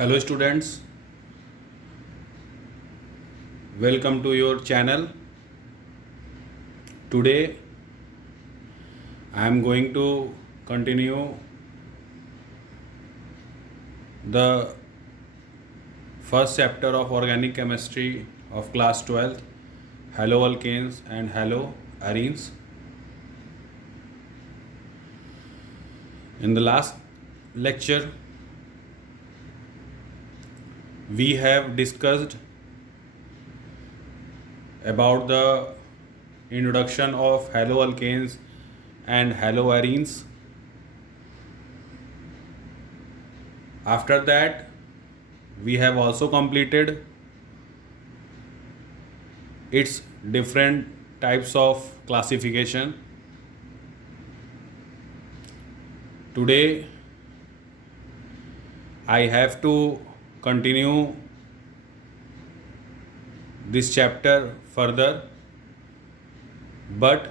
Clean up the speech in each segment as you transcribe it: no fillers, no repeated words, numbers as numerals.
Hello students, welcome to your channel. Today I am going to continue the first chapter of organic chemistry of class 12th, haloalkanes and haloarenes. In the last lecture we have discussed about the introduction of haloalkanes and haloarenes. After that, we have also completed its different types of classification. Today, I have to continue this chapter further, but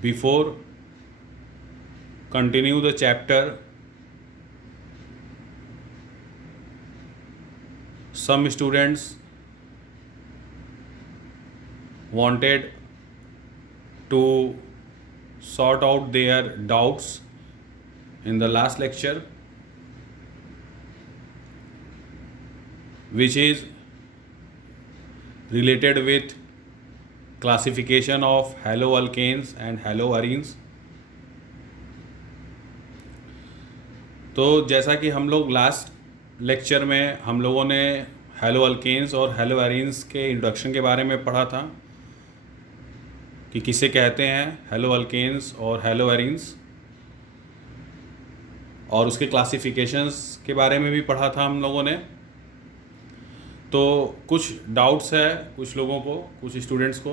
before continue the chapter, some students wanted to sort out their doubts in the last lecture, which is related with classification of haloalkanes and haloarenes. तो जैसा कि हम लोग last lecture में हम लोगों ने हैलोअल्केन्स और हैलोअरीन्स के इंट्रोडक्शन के बारे में पढ़ा था कि किसे कहते हैं हैलोअल्केन्स और हैलोअरीन्स, और उसके क्लासिफिकेशंस के बारे में भी पढ़ा था हम लोगों ने. तो कुछ डाउट्स है कुछ लोगों को, कुछ स्टूडेंट्स को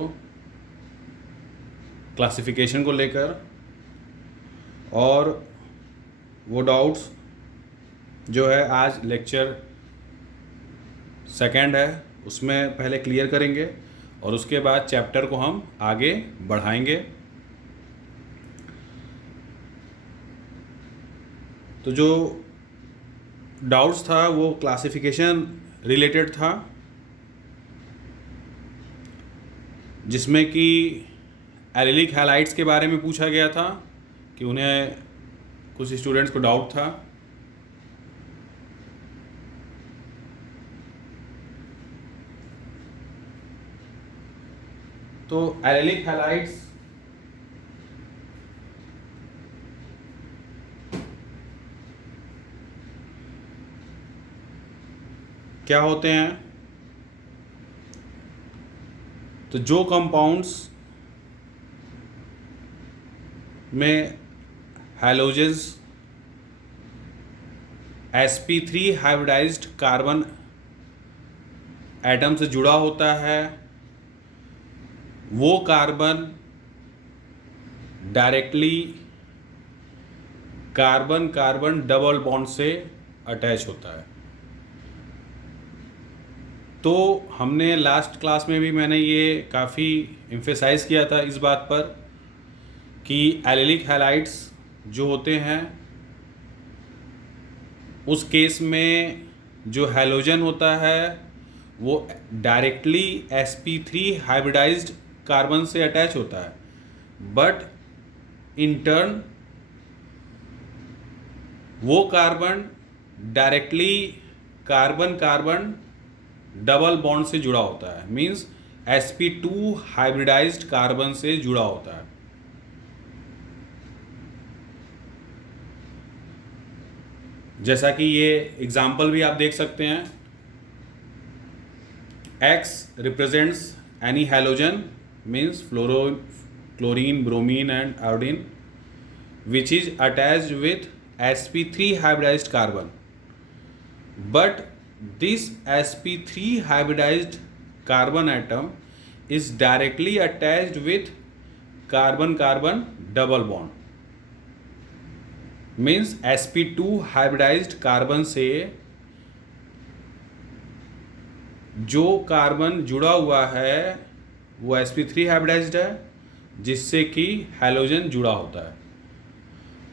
क्लासिफिकेशन को लेकर, और वो डाउट्स जो है आज लेक्चर सेकंड है उसमें पहले क्लियर करेंगे और उसके बाद चैप्टर को हम आगे बढ़ाएंगे. तो जो डाउट्स था वो क्लासिफिकेशन रिलेटेड था, जिसमें कि एलिलिक हैलाइड्स के बारे में पूछा गया था कि उन्हें कुछ स्टूडेंट्स को डाउट था. तो एलिलिक हैलाइड्स क्या होते हैं? तो जो कंपाउंड्स में halogens sp3 hybridised carbon atom से जुड़ा होता है, वो carbon directly carbon carbon double bond से अटैच होता है. तो हमने लास्ट क्लास में भी मैंने ये काफ़ी एम्फेसाइज किया था इस बात पर कि एलिलिक हैलाइड्स जो होते हैं उस केस में जो हैलोजन होता है वो डायरेक्टली sp3 हाइब्रिडाइज्ड कार्बन से अटैच होता है, बट इन टर्न वो carbon directly carbon carbon double bond से जुड़ा होता है, मींस sp2 हाइब्रिडाइज्ड कार्बन से जुड़ा होता है. जैसा कि ये एग्जाम्पल भी आप देख सकते हैं, X represents any halogen means fluoro chlorine bromine and iodine which is attached with sp3 hybridized carbon, but this sp3 hybridized carbon atom is directly attached with carbon carbon double bond, means sp2 hybridized carbon से जो carbon जुड़ा हुआ है वो sp3 hybridised है, जिससे कि halogen जुड़ा होता है.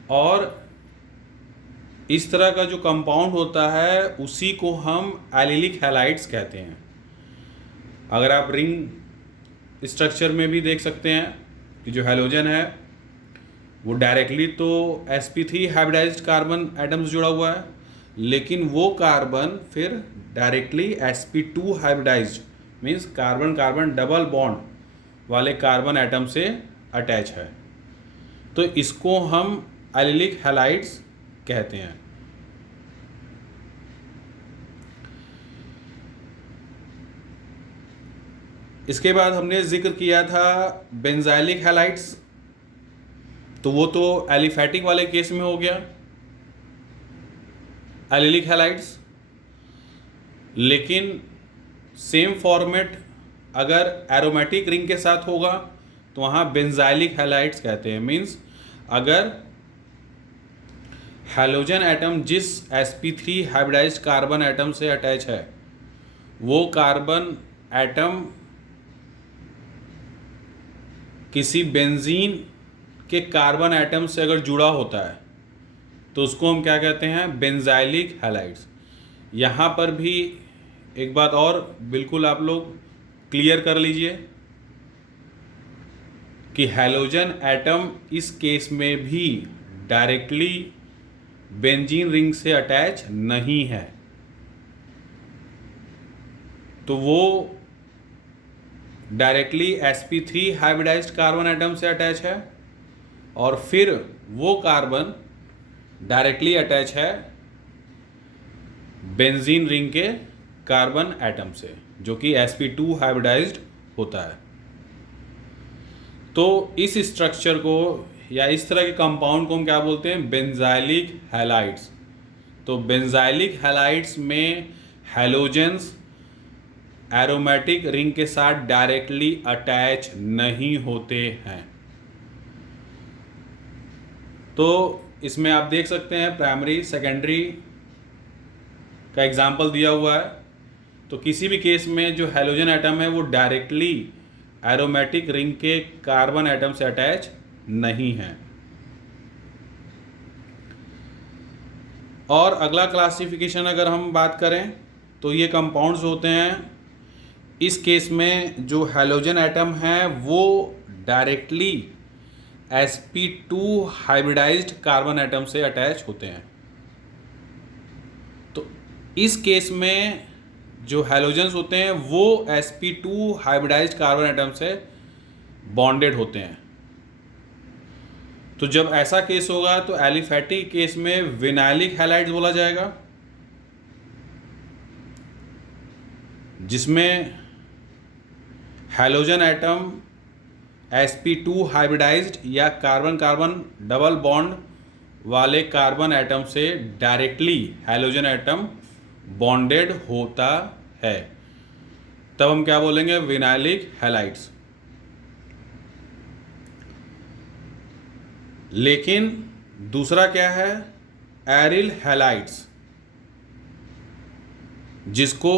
और इस तरह का जो कंपाउंड होता है उसी को हम एलिलिक हैलाइड्स कहते हैं। अगर आप रिंग स्ट्रक्चर में भी देख सकते हैं कि जो हैलोजन है वो डायरेक्टली तो sp3 हाइब्रिडाइज्ड कार्बन एटम से जुड़ा हुआ है, लेकिन वो कार्बन फिर directly sp2 hybridized means carbon carbon double bond वाले कार्बन एटम से अटैच है। तो इसको हम एलिलिक हैलाइड्स कहते हैं। इसके बाद हमने जिक्र किया था बेंजाइलिक हैलाइड्स, तो वो तो एलिफैटिक वाले केस में हो गया एलिलिक हैलाइड्स। लेकिन सेम फॉर्मेट अगर एरोमेटिक रिंग के साथ होगा तो वहाँ बेंजाइलिक हैलाइड्स कहते हैं। मीन्स अगर हैलोजन एटम जिस sp3 हाइब्रिडाइज्ड कार्बन एटम से अटैच है वो कार्बन एटम किसी बेंजीन के कार्बन एटम से अगर जुड़ा होता है तो उसको हम क्या कहते हैं, बेंजाइलिक हैलाइड्स। यहाँ पर भी एक बात और बिल्कुल आप लोग क्लियर कर लीजिए कि हैलोजन एटम इस केस में भी डायरेक्टली बेंजीन रिंग से अटैच नहीं है, तो वो directly sp3 hybridised carbon atom से अटैच है और फिर वो कार्बन डायरेक्टली अटैच है बेंजीन रिंग के कार्बन एटम से जो कि sp2 हाइब्रिडाइज्ड होता है। तो इस स्ट्रक्चर को या इस तरह के कंपाउंड को हम क्या बोलते हैं, बेंजाइलिक हैलाइड्स। तो बेंजाइलिक हैलाइड्स में हैलोजेंस एरोमेटिक रिंग के साथ डायरेक्टली अटैच नहीं होते हैं। तो इसमें आप देख सकते हैं प्राइमरी सेकेंडरी का एग्जाम्पल दिया हुआ है। तो किसी भी केस में जो हैलोजन एटम है वो डायरेक्टली एरोमेटिक रिंग के कार्बन एटम से अटैच नहीं है। और अगला क्लासिफिकेशन अगर हम बात करें तो ये कंपाउंड्स होते हैं, इस केस में जो हैलोजन एटम है वो directly sp2 hybridised carbon atom से अटैच होते हैं। तो इस केस में जो हैलोजेंस होते हैं वो sp2 हाइब्रिडाइज्ड कार्बन एटम से बॉन्डेड होते हैं। तो जब ऐसा केस होगा तो एलिफैटिक केस में विनाइलिक हैलाइड्स बोला जाएगा, जिसमें हैलोजन एटम sp2 हाइब्रिडाइज्ड या कार्बन कार्बन डबल बॉन्ड वाले कार्बन एटम से डायरेक्टली हैलोजन एटम बॉन्डेड होता है, तब हम क्या बोलेंगे, विनाइलिक हैलाइड्स। लेकिन दूसरा क्या है, एरिल हैलाइड्स, जिसको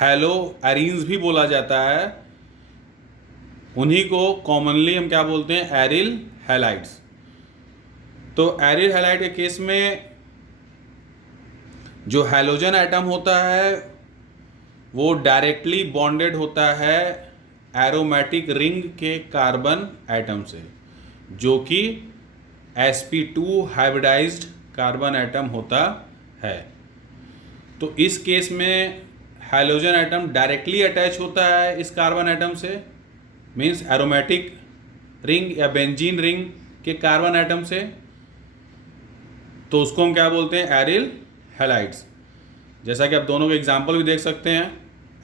हैलो एरीन्स भी बोला जाता है, उन्हीं को कॉमनली हम क्या बोलते हैं, एरिल हैलाइड्स। तो एरिल हैलाइड के केस में जो हैलोजन एटम होता है वो डायरेक्टली बॉन्डेड होता है एरोमेटिक रिंग के कार्बन एटम से, जो कि sp2 हाइब्रिडाइज्ड कार्बन एटम होता है। तो इस केस में हैलोजन एटम डायरेक्टली अटैच होता है इस कार्बन एटम से, मीन्स एरोमेटिक रिंग या बेंजीन रिंग के कार्बन एटम से, तो उसको हम क्या बोलते हैं, एरिल हैलाइड्स। जैसा कि आप दोनों के एग्जांपल भी देख सकते हैं,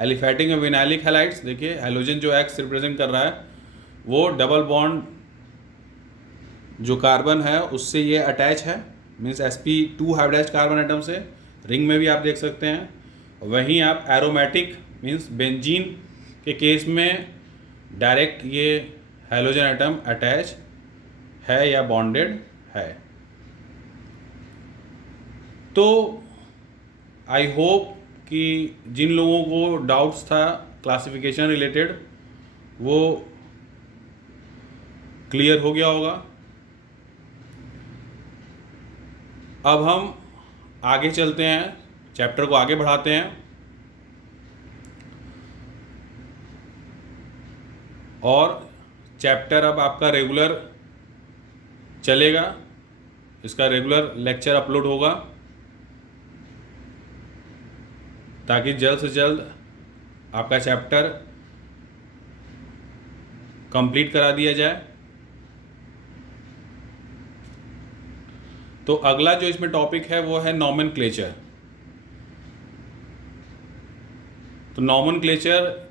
एलिफैटिक और विनाइलिक हैलाइड्स। देखिए हैलोजन जो एक्स रिप्रेजेंट कर रहा है वो डबल बॉन्ड जो कार्बन है उससे ये अटैच है, means sp2 hybridised carbon atom से, रिंग में भी आप देख सकते हैं। वहीं आप एरोमेटिक मीन्स बेंजीन के केस में डायरेक्ट ये हैलोजन एटम अटैच है या बॉन्डेड है। तो आई होप कि जिन लोगों को डाउट्स था क्लासिफिकेशन रिलेटेड वो क्लियर हो गया होगा। अब हम आगे चलते हैं, चैप्टर को आगे बढ़ाते हैं और चैप्टर अब आपका रेगुलर चलेगा, इसका रेगुलर लेक्चर अपलोड होगा ताकि जल्द से जल्द आपका चैप्टर कंप्लीट करा दिया जाए। तो अगला जो इसमें टॉपिक है वो है नॉमेनक्लेचर। तो nomenclature,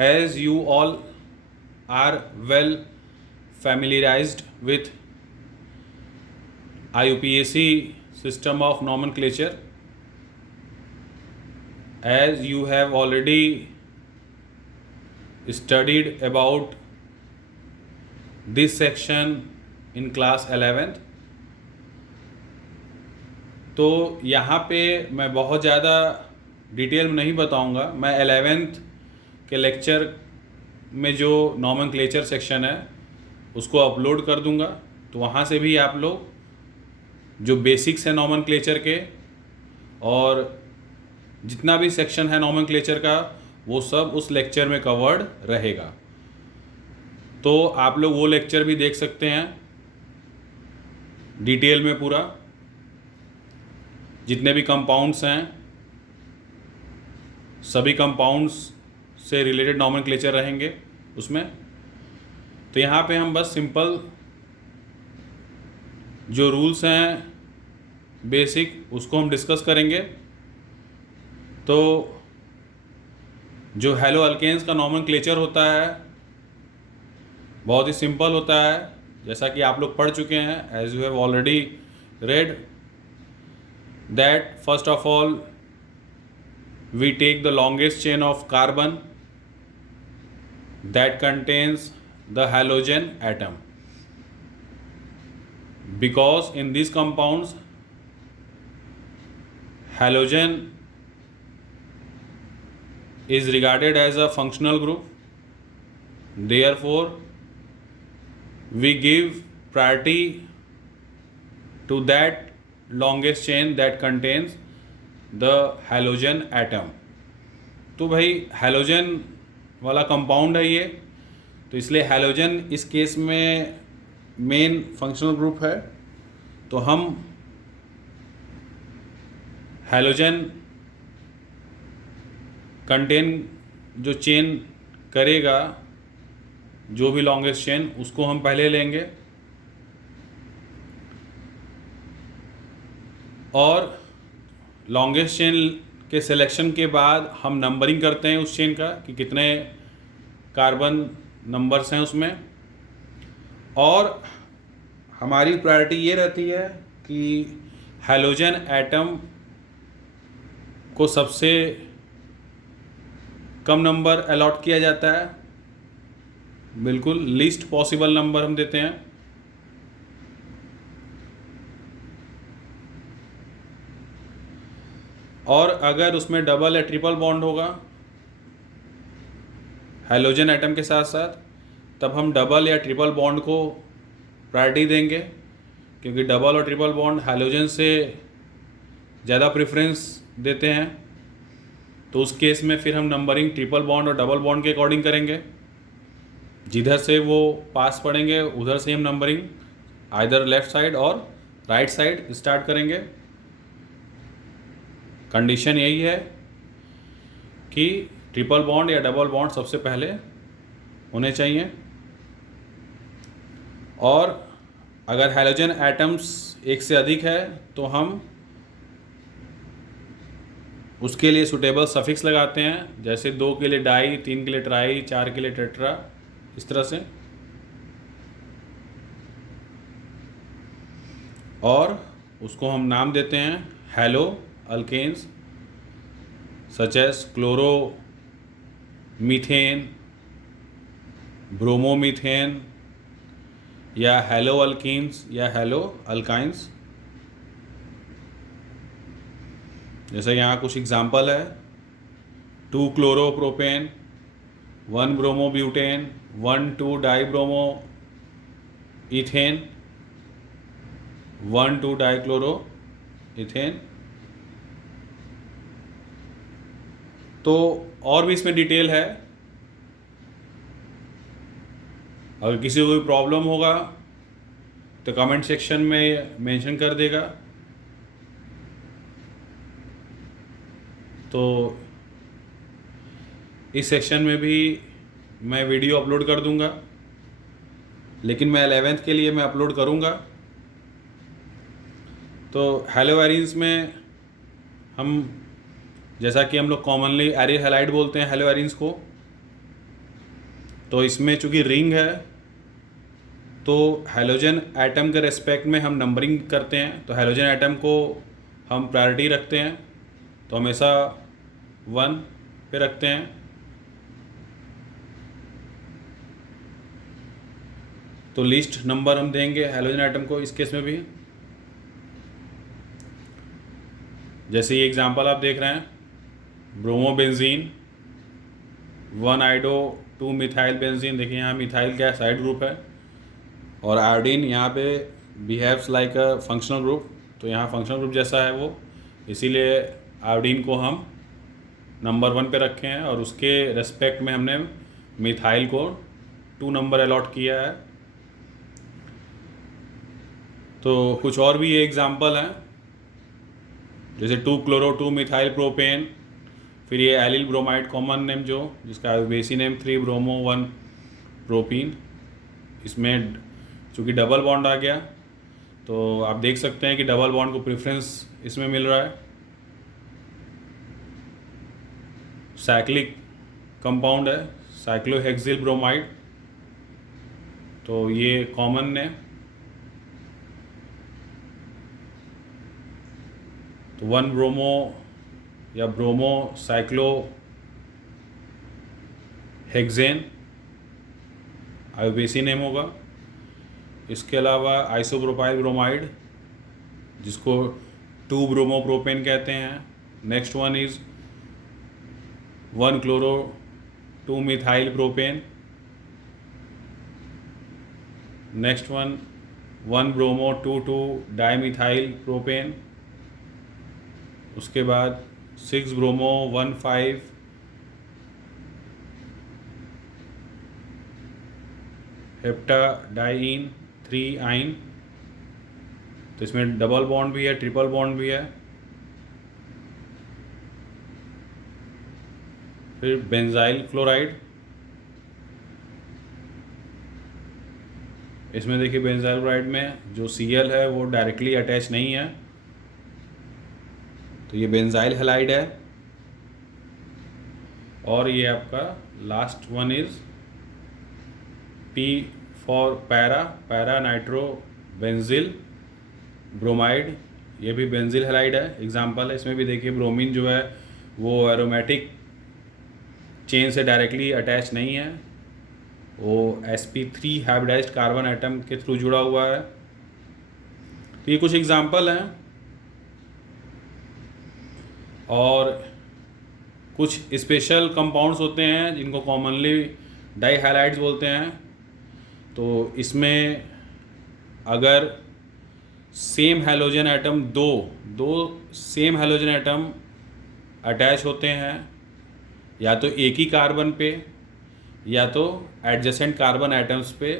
as you all are well familiarized with IUPAC system of nomenclature, as you have already studied about this section in class 11th। तो यहाँ पे मैं बहुत ज़्यादा डिटेल में नहीं बताऊँगा, मैं 11th के लेक्चर में जो नॉमेनक्लेचर सेक्शन है उसको अपलोड कर दूंगा। तो वहाँ से भी आप लोग जो बेसिक्स हैं नॉमेनक्लेचर के और जितना भी सेक्शन है नॉमेनक्लेचर का वो सब उस लेक्चर में कवर्ड रहेगा। तो आप लोग वो लेक्चर भी देख सकते हैं डिटेल में पूरा, जितने भी कंपाउंड्स हैं सभी कंपाउंड्स से रिलेटेड नॉमेनक्लेचर रहेंगे उसमें। तो यहाँ पे हम बस सिंपल जो रूल्स हैं बेसिक उसको हम डिस्कस करेंगे। तो जो हेलो अल्केन्स का नॉमेनक्लेचर होता है बहुत ही सिंपल होता है, जैसा कि आप लोग पढ़ चुके हैं, as you have already read that first of all we take the longest chain of carbon that contains the halogen atom, because in these compounds halogen is regarded as a functional group, therefore we give priority to that longest chain that contains the halogen atom। तो भाई halogen वाला compound है ये, तो इसलिए halogen इस case में main functional group है। तो हम हैलोजन कंटेन जो चेन करेगा जो भी लॉन्गेस्ट चेन उसको हम पहले लेंगे और लॉन्गेस्ट चेन के सिलेक्शन के बाद हम नंबरिंग करते हैं उस चेन का कि कितने कार्बन नंबर्स हैं उसमें। और हमारी प्रायोरिटी ये रहती है कि हैलोजन एटम को सबसे कम नंबर अलॉट किया जाता है, बिल्कुल लीस्ट पॉसिबल नंबर हम देते हैं। और अगर उसमें डबल या ट्रिपल बॉन्ड होगा हैलोजन एटम के साथ साथ, तब हम डबल या ट्रिपल बॉन्ड को प्रायोरिटी देंगे, क्योंकि डबल और ट्रिपल बॉन्ड हैलोजन से ज़्यादा प्रेफरेंस देते हैं। तो उस केस में फिर हम नंबरिंग ट्रिपल बॉन्ड और डबल बॉन्ड के अकॉर्डिंग करेंगे, जिधर से वो पास पड़ेंगे उधर से हम नंबरिंग आइदर लेफ़्ट साइड और राइट साइड स्टार्ट करेंगे। कंडीशन यही है कि ट्रिपल बॉन्ड या डबल बॉन्ड सबसे पहले होने चाहिए। और अगर हैलोजन एटम्स एक से अधिक है तो हम उसके लिए सूटेबल सफिक्स लगाते हैं, जैसे 2 के लिए डाई, 3 के लिए ट्राई, 4 के लिए टेट्रा, इस तरह से। और उसको हम नाम देते हैं haloalkanes, such as chloromethane, bromomethane, या हेलो अल्कीन्स या हेलो अल्काइंस। जैसे यहाँ कुछ एग्जांपल है, 2 chloropropane, 1 bromobutane, 1,2 dibromoethane, 1,2 dichloroethane. तो और भी इसमें डिटेल है, अगर किसी को कोई प्रॉब्लम होगा तो कमेंट सेक्शन में मेंशन कर देगा। तो इस सेक्शन में भी मैं वीडियो अपलोड कर दूंगा, लेकिन मैं 11th के लिए मैं अपलोड करूंगा। तो हेलोवेरिन्स में हम, जैसा कि हम लोग कॉमनली एरियल हैलाइड बोलते हैं हेलोवेरिन्स को, तो इसमें चूँकि रिंग है तो हेलोजन एटम के रेस्पेक्ट में हम नंबरिंग करते हैं। तो हेलोजन एटम को हम प्रायोरिटी रखते हैं, तो हमेशा 1 पे रखते हैं। तो लिस्ट नंबर हम देंगे हेलोजन एटम को इस केस में भी। जैसे ये एग्जांपल आप देख रहे हैं, ब्रोमोबेंजीन 1 आइडो 2 मिथाइल बेंजीन। देखिए यहाँ मिथाइल क्या साइड ग्रुप है, और आयोडीन यहाँ पे behaves like a functional group. तो यहाँ फंक्शनल ग्रुप जैसा है वो, इसीलिए आयोडीन को हम नंबर 1 पे रखे हैं, और उसके रेस्पेक्ट में हमने मिथाइल को 2 नंबर अलॉट किया है। तो कुछ और भी ये एग्जांपल हैं, जैसे 2 क्लोरो 2 मिथाइल प्रोपेन। फिर ये एलिल ब्रोमाइड कॉमन नेम जो, जिसका बेसी नेम 3 ब्रोमो 1 प्रोपीन। इसमें चूँकि डबल बॉन्ड आ गया, तो आप देख सकते हैं कि डबल बॉन्ड को प्रेफरेंस इसमें मिल रहा है। साइक्लिक कंपाउंड है, साइक्लोहेक्सिल ब्रोमाइड, तो ये कॉमन नेम। तो 1 ब्रोमो या ब्रोमो साइक्लो हेक्सेन आयोबेसी नेम होगा। इसके अलावा आइसोप्रोपाइल ब्रोमाइड, जिसको 2 ब्रोमोप्रोपेन कहते हैं। Next one is 1 chloro 2 methyl propane. Next one 1 bromo 2 dimethyl propane. उसके बाद 6 ब्रोमो 1 5 हेप्टाडाइन 3 आइन। तो इसमें डबल बॉन्ड भी है, ट्रिपल बॉन्ड भी है। फिर बेंजाइल क्लोराइड, इसमें देखिए बेंजाइल क्लोराइड में जो Cl है वो डायरेक्टली अटैच नहीं है, तो ये बेंजाइल हैलाइड है। और ये आपका last one is P for para nitro benzyl bromide. ये भी बेंजिल हैलाइड है, एग्जाम्पल है। इसमें भी देखिए ब्रोमीन जो है वो एरोमेटिक चेन से डायरेक्टली अटैच नहीं है, वो sp3 हाइब्रिडाइज्ड कार्बन एटम के थ्रू जुड़ा हुआ है। तो ये कुछ एग्जाम्पल हैं, और कुछ स्पेशल कंपाउंड्स होते हैं जिनको कॉमनली डाई हैलाइड्स बोलते हैं। तो इसमें अगर सेम हैलोजन एटम दो सेम हैलोजन एटम अटैच होते हैं, या तो एक ही कार्बन पे या तो एडजेसेंट कार्बन एटम्स पे,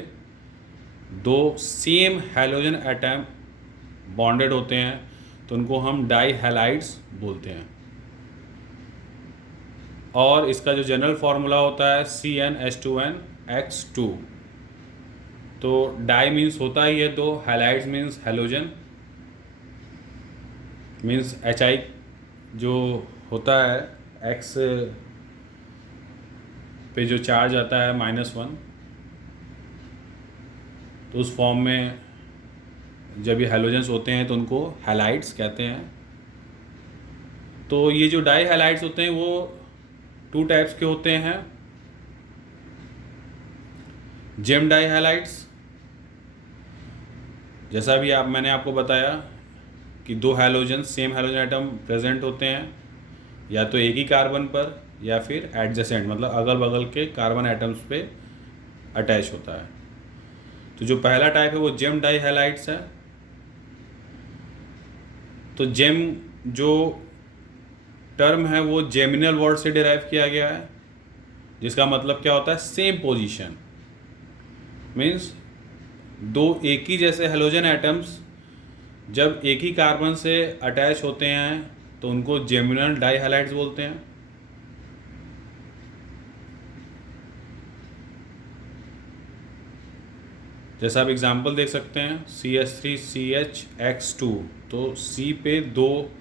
2 सेम हैलोजन एटम बॉन्डेड होते हैं, तो उनको हम डाई हैलाइड्स बोलते हैं। और इसका जो जनरल फार्मूला होता है CnH2nX2। तो डाई मीन्स होता ही है 2, halides means halogen, means Hi जो होता है X पे जो चार्ज आता है -1, तो उस फॉर्म में जब ये हैलोजेंस होते हैं तो उनको हैलाइड्स कहते हैं। तो ये जो डाई हैलाइड्स होते हैं वो 2 टाइप्स के होते हैं। जेम डाई हैलाइड्स, जैसा भी मैंने आपको बताया कि 2 halogen same halogen atom present होते हैं, या तो एक ही कार्बन पर या फिर एडजेसेंट, मतलब अगल बगल के कार्बन एटम्स पे अटैच होता है। तो जो पहला टाइप है वो जेम डाई हैलाइड्स है। तो जेम जो टर्म है वो जेमिनल वर्ड से डिराइव किया गया है, जिसका मतलब क्या होता है, सेम पोजीशन। मीन्स दो एक ही जैसे हेलोजन एटम्स जब एक ही कार्बन से अटैच होते हैं तो उनको जेमिनल डाई हैलाइड्स बोलते हैं। जैसा आप एग्जांपल देख सकते हैं CH3CHX2, तो C पे दो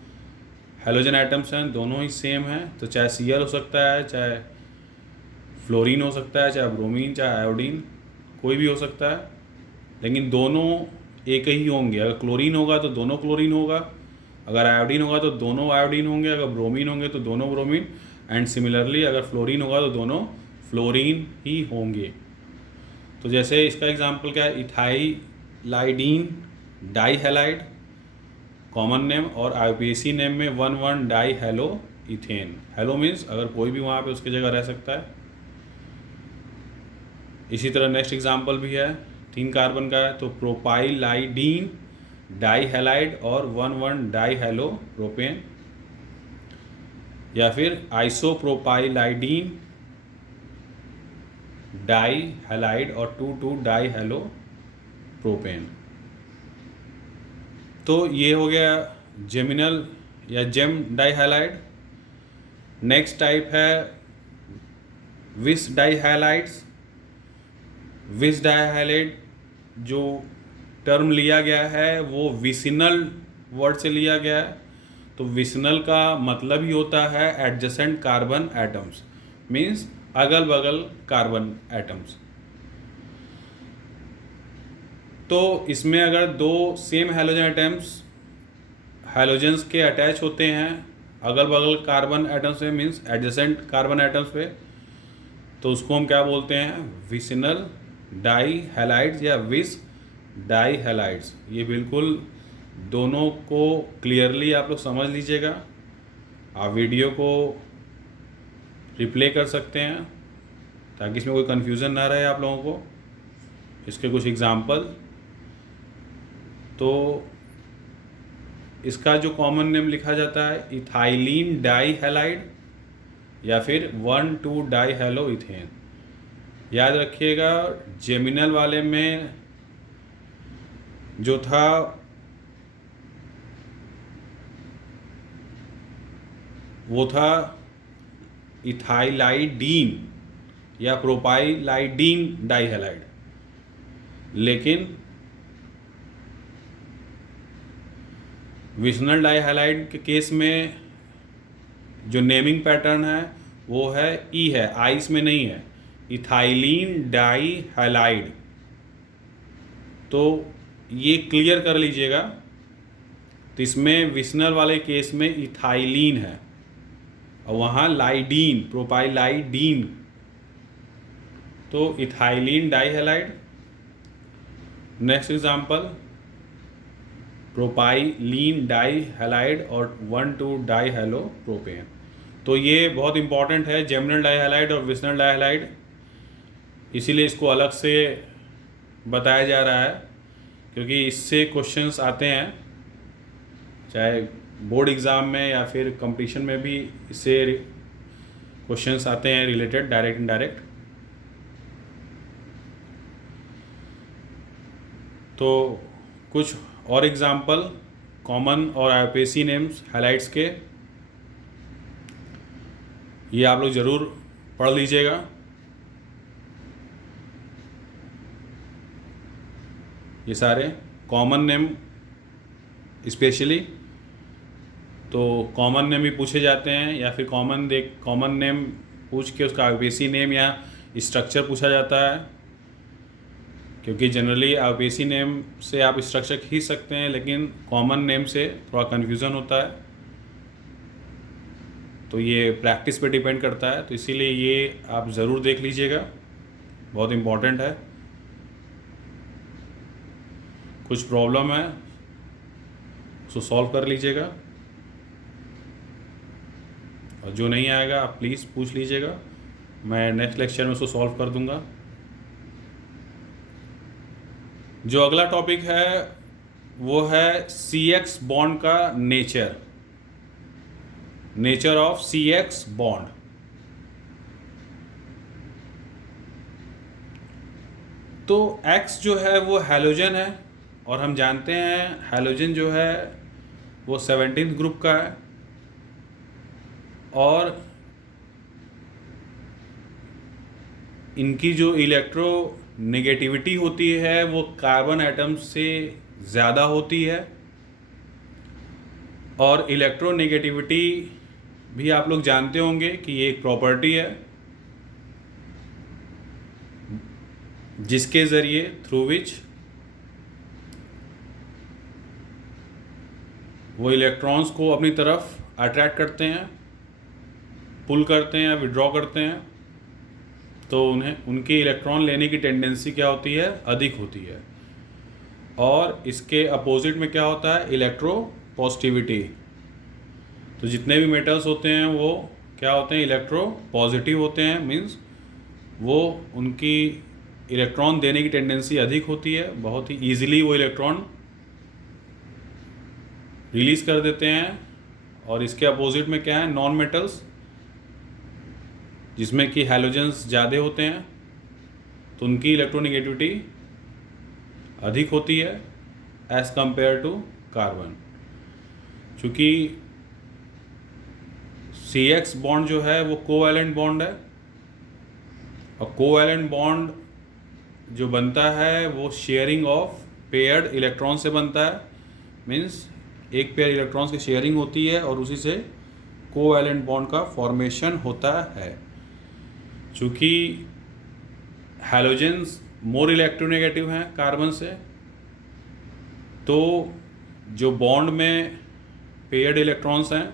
हेलोजन एटम्स हैं, दोनों ही सेम हैं, तो चाहे Cl हो सकता है, चाहे फ्लोरीन हो सकता है, चाहे ब्रोमीन, चाहे आयोडीन, कोई भी हो सकता है, लेकिन दोनों एक ही होंगे। अगर क्लोरीन होगा तो दोनों क्लोरीन होगा, अगर आयोडीन होगा तो दोनों आयोडीन होंगे, अगर ब्रोमीन होंगे तो दोनों ब्रोमीन, एंड सिमिलरली अगर फ्लोरीन होगा तो दोनों फ्लोरीन ही होंगे। तो जैसे इसका एग्जांपल क्या है, इथाइलाइडीन डाई हैलाइड कॉमन नेम, और आईयूपीएसी नेम में 1,1 die hello ethane. Hello means अगर कोई भी वहाँ पे उसकी जगह रह सकता है। इसी तरह नेक्स्ट एग्जांपल भी है, 3 कार्बन का है, तो प्रोपाइलाइडीन डाई हैलाइड और 1,1 डाई हेलो प्रोपेन, या फिर आइसोप्रोपाइलाइडीन डाई हैलाइड और 2,2 डाई हेलो प्रोपेन। तो ये हो गया जेमिनल या gem dihalide. Next type है vic dihalides. Vic dihalide जो टर्म लिया गया है वो विसिनल वर्ड से लिया गया है। तो विसिनल का मतलब ही होता है एडजेसेंट कार्बन एटम्स, मीन्स अगल बगल कार्बन एटम्स। तो इसमें अगर दो सेम हैलोजन एटम्स हैलोजन्स के अटैच होते हैं अगल बगल कार्बन एटम्स पे, मीन्स एडजेसेंट कार्बन एटम्स पे, तो उसको हम क्या बोलते हैं, विसिनल डाई हैलाइड्स या विस डाई हैलाइड्स। ये बिल्कुल दोनों को क्लियरली आप लोग समझ लीजिएगा। आप वीडियो को रिप्ले कर सकते हैं ताकि इसमें कोई कन्फ्यूज़न ना रहे आप लोगों को। इसके कुछ एग्जांपल, तो इसका जो कॉमन नेम लिखा जाता है इथाइलिन डाई हैलाइड या फिर 1,2 डाई हेलो इथेन। याद रखिएगा जेमिनल वाले में जो था वो था इथाइलाइडीन या प्रोपाइलाइडीन डाई हैलाइड, लेकिन विसिनल डाई हैलाइड के केस में जो नेमिंग पैटर्न है वो है ई है, आई इसमें नहीं है, इथाइलिन डाई हैलाइड। तो ये क्लियर कर लीजिएगा। तो इसमें विसिनल वाले केस में इथाइलिन है और वहाँ लाइडीन प्रोपाइलाइडीन, तो ethylene dihalide. Next example propylene dihalide और 1,2 डाई हेलो प्रोपेन। तो ये बहुत इंपॉर्टेंट है जेमिनल डाई हैलाइड और विसिनल डाई हैलाइड, इसीलिए इसको अलग से बताया जा रहा है क्योंकि इससे क्वेश्चंस आते हैं, चाहे बोर्ड एग्ज़ाम में या फिर कंपटीशन में भी इससे क्वेश्चंस आते हैं रिलेटेड, डायरेक्ट इनडायरेक्ट। तो कुछ और एग्जांपल कॉमन और आईयूपीएसी नेम्स हाइलाइट्स के, ये आप लोग ज़रूर पढ़ लीजिएगा। ये सारे कॉमन नेम स्पेशली, तो कॉमन नेम भी पूछे जाते हैं या फिर कॉमन नेम पूछ के उसका आईयूपीएसी नेम या स्ट्रक्चर पूछा जाता है, क्योंकि जनरली आईयूपीएसी नेम से आप स्ट्रक्चर खींच सकते हैं लेकिन कॉमन नेम से थोड़ा कन्फ्यूज़न होता है। तो ये प्रैक्टिस पे डिपेंड करता है, तो इसीलिए ये आप ज़रूर देख लीजिएगा, बहुत इम्पॉर्टेंट है। कुछ प्रॉब्लम है उसको सॉल्व कर लीजिएगा, और जो नहीं आएगा आप प्लीज़ पूछ लीजिएगा, मैं नेक्स्ट लेक्चर में उसको सॉल्व कर दूंगा। जो अगला टॉपिक है वो है CX बॉन्ड का नेचर ऑफ CX बॉन्ड। तो X जो है वो हैलोजन है, और हम जानते हैं हैलोजन जो है वो 17th ग्रुप का है, और इनकी जो इलेक्ट्रो नेगेटिविटी होती है वो कार्बन एटम से ज़्यादा होती है। और इलेक्ट्रो नेगेटिविटी भी आप लोग जानते होंगे कि ये एक प्रॉपर्टी है जिसके ज़रिए थ्रू विच वो इलेक्ट्रॉन्स को अपनी तरफ अट्रैक्ट करते हैं, पुल करते हैं या विड्रॉ करते हैं, तो उन्हें उनके इलेक्ट्रॉन लेने की टेंडेंसी क्या होती है, अधिक होती है। और इसके अपोजिट में क्या होता है, इलेक्ट्रो पॉजिटिविटी। तो जितने भी मेटल्स होते हैं वो क्या होते हैं, इलेक्ट्रो पॉजिटिव होते हैं, मीन्स वो उनकी इलेक्ट्रॉन देने की टेंडेंसी अधिक होती है, बहुत ही ईजिली वो इलेक्ट्रॉन रिलीज़ कर देते हैं। और इसके अपोजिट में क्या है, नॉन मेटल्स, जिसमें कि हैलोजेंस ज़्यादा होते हैं, तो उनकी इलेक्ट्रोनेगेटिविटी अधिक होती है एज़ कंपेयर टू कार्बन। चूँकि CX बॉन्ड जो है वो कोवैलेंट बॉन्ड है, और कोवैलेंट बॉन्ड जो बनता है वो शेयरिंग ऑफ पेयर्ड इलेक्ट्रॉन से बनता है। मीन्स एक पेयर इलेक्ट्रॉन्स की शेयरिंग होती है और उसी से कोवैलेंट बॉन्ड का फॉर्मेशन होता है। चूँकि हैलोजेंस मोर इलेक्ट्रोनेगेटिव हैं कार्बन से, तो जो बॉन्ड में पेयर्ड इलेक्ट्रॉन्स हैं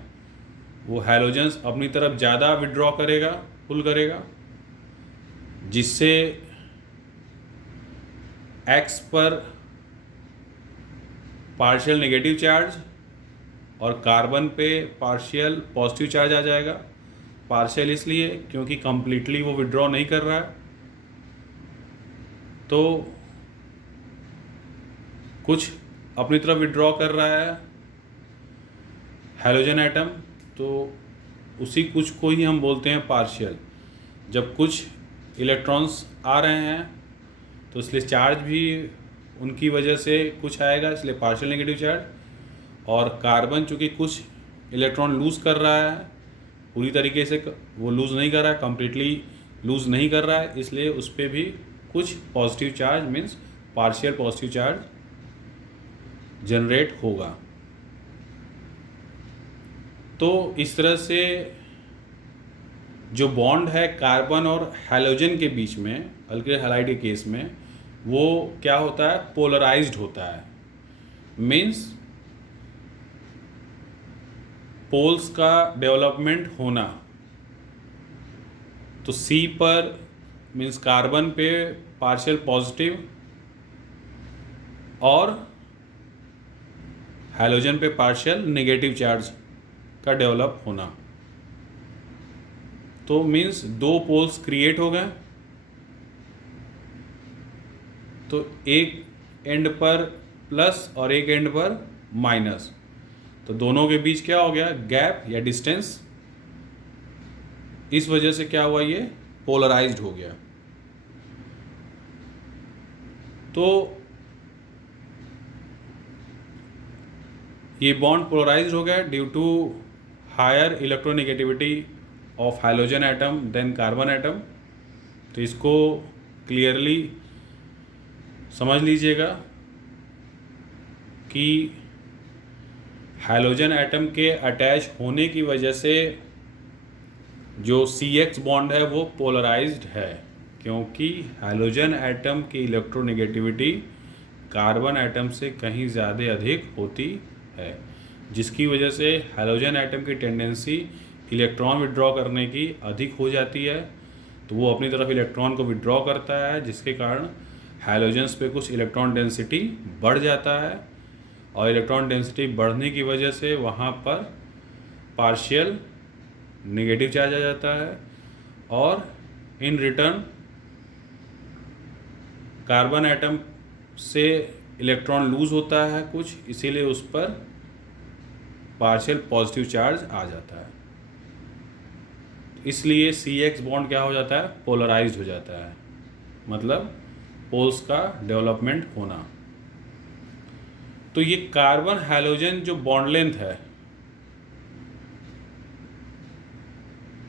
वो हैलोजेंस अपनी तरफ ज़्यादा विड्रॉ करेगा, पुल करेगा, जिससे X पर पार्शियल नेगेटिव चार्ज और कार्बन पे पार्शियल पॉजिटिव चार्ज आ जाएगा। पार्शियल इसलिए क्योंकि कंप्लीटली वो विड्रॉ नहीं कर रहा है, तो कुछ अपनी तरफ विड्रॉ कर रहा है हैलोजन एटम, तो उसी कुछ को ही हम बोलते हैं पार्शियल। जब कुछ इलेक्ट्रॉन्स आ रहे हैं तो इसलिए चार्ज भी उनकी वजह से कुछ आएगा, इसलिए पार्शियल नेगेटिव चार्ज। और कार्बन चूँकि कुछ इलेक्ट्रॉन लूज़ कर रहा है, पूरी तरीके से वो लूज़ नहीं कर रहा है, कम्प्लीटली लूज़ नहीं कर रहा है, इसलिए उस पर भी कुछ positive charge means partial positive charge generate होगा। तो इस तरह से जो बॉन्ड है कार्बन और हैलोजन के बीच में, अल्किल हैलाइड के केस में, वो क्या होता है, पोलराइज्ड होता है। मीन्स पोल्स का डेवलपमेंट होना। तो C पर मीन्स कार्बन पे पार्शियल पॉजिटिव और हैलोजन पे पार्शियल नेगेटिव चार्ज का डेवलप होना। तो मीन्स दो पोल्स क्रिएट हो गए, तो एक एंड पर प्लस और एक एंड पर माइनस, तो दोनों के बीच क्या हो गया, गैप या डिस्टेंस। इस वजह से क्या हुआ, ये पोलराइज्ड हो गया। तो ये बॉन्ड पोलराइज्ड हो गया due to higher electronegativity of halogen atom than carbon atom. तो इसको क्लियरली समझ लीजिएगा कि हैलोजन एटम के अटैच होने की वजह से जो CX बॉन्ड है वो पोलराइज्ड है, क्योंकि हैलोजन एटम की इलेक्ट्रोनेगेटिविटी कार्बन एटम से कहीं ज़्यादा अधिक होती है, जिसकी वजह से हैलोजन एटम की टेंडेंसी इलेक्ट्रॉन विड्रॉ करने की अधिक हो जाती है। तो वो अपनी तरफ इलेक्ट्रॉन को विड्रॉ करता है, जिसके कारण हैलोजेंस पे कुछ इलेक्ट्रॉन डेंसिटी बढ़ जाता है, और इलेक्ट्रॉन डेंसिटी बढ़ने की वजह से वहाँ पर पार्शियल नेगेटिव चार्ज आ जाता है, और इन रिटर्न कार्बन एटम से इलेक्ट्रॉन लूज होता है कुछ, इसीलिए उस पर पार्शियल पॉजिटिव चार्ज आ जाता है, इसलिए CX बॉन्ड क्या हो जाता है, पोलराइज्ड हो जाता है, मतलब पोल्स का डेवलपमेंट होना। तो ये कार्बन हैलोजन जो बॉन्ड लेंथ है,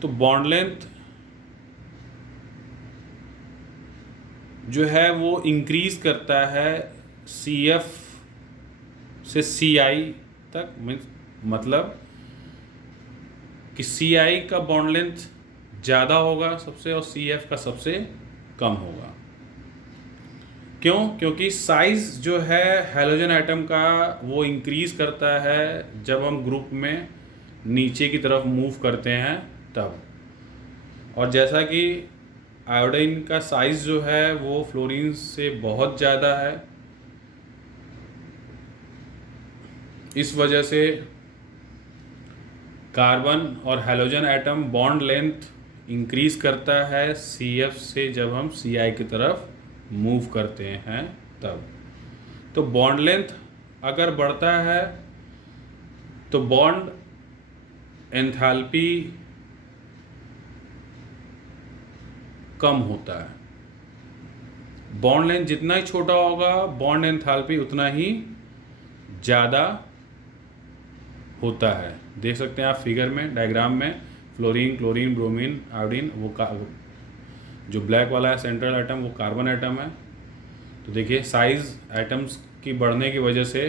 तो बॉन्ड लेंथ जो है वो इंक्रीज करता है CF से CI तक, मतलब कि CI का बॉन्ड लेंथ ज़्यादा होगा सबसे और CF का सबसे कम होगा। क्यों? क्योंकि साइज़ जो है हैलोजन आइटम का वो इंक्रीज़ करता है जब हम ग्रुप में नीचे की तरफ मूव करते हैं तब, और जैसा कि आयोडीन का साइज़ जो है वो फ्लोरीन से बहुत ज़्यादा है, इस वजह से कार्बन और halogen atom bond length increase करता है CF से जब हम CI की तरफ मूव करते हैं तब। तो बॉन्ड लेंथ अगर बढ़ता है तो बॉन्ड एंथैल्पी कम होता है। बॉन्ड लेंथ जितना ही छोटा होगा बॉन्ड एंथैल्पी उतना ही ज़्यादा होता है। देख सकते हैं आप फिगर में, डायग्राम में, फ्लोरीन, क्लोरीन, ब्रोमीन, आयोडीन, वो जो ब्लैक वाला है सेंट्रल एटम वो कार्बन एटम है। तो देखिए साइज़ एटम्स की बढ़ने की वजह से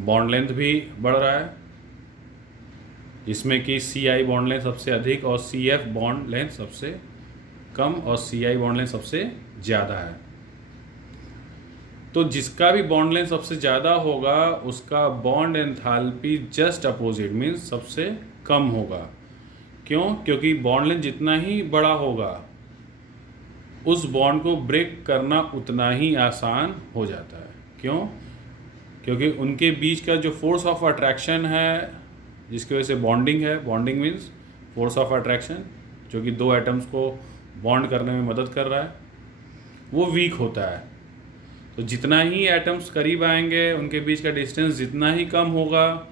बॉन्ड लेंथ भी बढ़ रहा है, जिसमें कि CI बॉन्ड लेंथ सबसे अधिक और CF बॉन्ड लेंथ सबसे कम और CI बॉन्ड लेंथ सबसे ज़्यादा है। तो जिसका भी बॉन्ड लेंथ सबसे ज़्यादा होगा उसका bond enthalpy just opposite means सबसे कम होगा। क्यों? क्योंकि बॉन्ड लेंथ जितना ही बड़ा होगा उस बॉन्ड को ब्रेक करना उतना ही आसान हो जाता है। क्यों? क्योंकि उनके बीच का जो फोर्स ऑफ अट्रैक्शन है, जिसकी वजह से बॉन्डिंग है, bonding means force of attraction, जो कि दो एटम्स को बॉन्ड करने में मदद कर रहा है, वो वीक होता है। तो जितना ही एटम्स करीब आएंगे उनके बीच का डिस्टेंस जितना ही कम होगा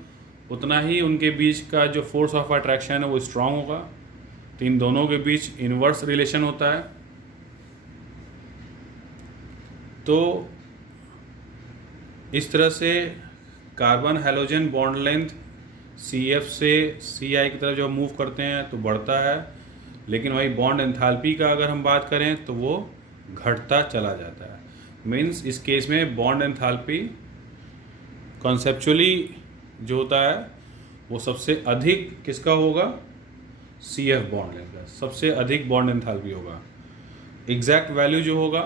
उतना ही उनके बीच का जो फोर्स ऑफ अट्रैक्शन है वो स्ट्रांग होगा। तो इन दोनों के बीच इन्वर्स रिलेशन होता है। तो इस तरह से carbon halogen bond length CF से CI की तरफ जब मूव करते हैं तो बढ़ता है, लेकिन वही बॉन्ड एंथैल्पी का अगर हम बात करें तो वो घटता चला जाता है। मीन्स इस केस में बॉन्ड एंथैल्पी कॉन्सेप्चुअली जो होता है वो सबसे अधिक किसका होगा, CF बॉन्ड लेंथ का सबसे अधिक बॉन्ड एंथैल्पी होगा। एग्जैक्ट वैल्यू जो होगा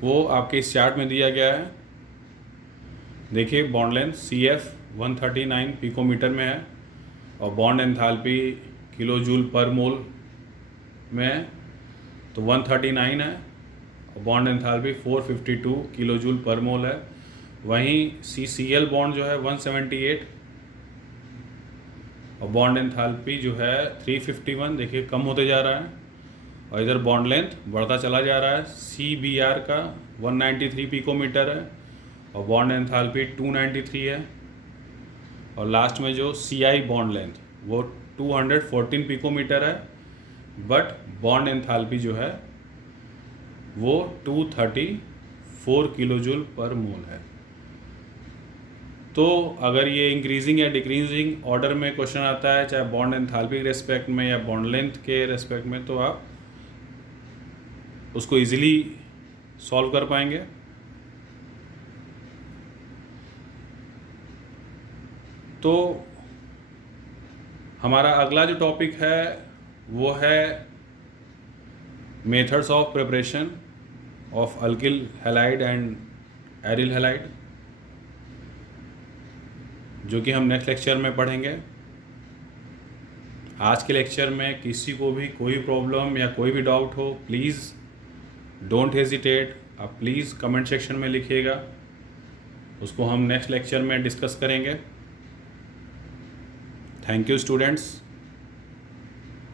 वो आपके इस चार्ट में दिया गया है। देखिए बॉन्ड लेंथ CF 139 पिकोमीटर में है और बॉन्ड एंथैल्पी किलो जूल पर मोल में है, तो 139 है और बॉन्ड एंथैल्पी 452 किलो जूल पर मोल है। वहीं CCl बॉन्ड जो है 178 और बॉन्ड एंथैल्पी जो है 351, देखिए कम होते जा रहा है, और इधर बॉन्ड लेंथ बढ़ता चला जा रहा है। CBr का 193 पिकोमीटर है और बॉन्ड एंथैल्पी 293 है, और लास्ट में जो CI बॉन्ड लेंथ वो 214 पिकोमीटर है, बट बॉन्ड एंथैल्पी जो है वो 234 किलो जूल पर मोल है। तो अगर ये इंक्रीजिंग या डिक्रीजिंग ऑर्डर में क्वेश्चन आता है, चाहे बॉन्ड एंथैल्पी के रेस्पेक्ट में या बॉन्ड लेंथ के रेस्पेक्ट में, तो आप उसको इजीली सॉल्व कर पाएंगे। तो हमारा अगला जो टॉपिक है वो है methods of preparation of alkyl halide and aryl halide, जो कि हम नेक्स्ट लेक्चर में पढ़ेंगे। आज के लेक्चर में किसी को भी कोई प्रॉब्लम या कोई भी डाउट हो, प्लीज़ डोंट हेजिटेट, आप प्लीज़ कमेंट सेक्शन में लिखिएगा, उसको हम नेक्स्ट लेक्चर में डिस्कस करेंगे। Thank you students.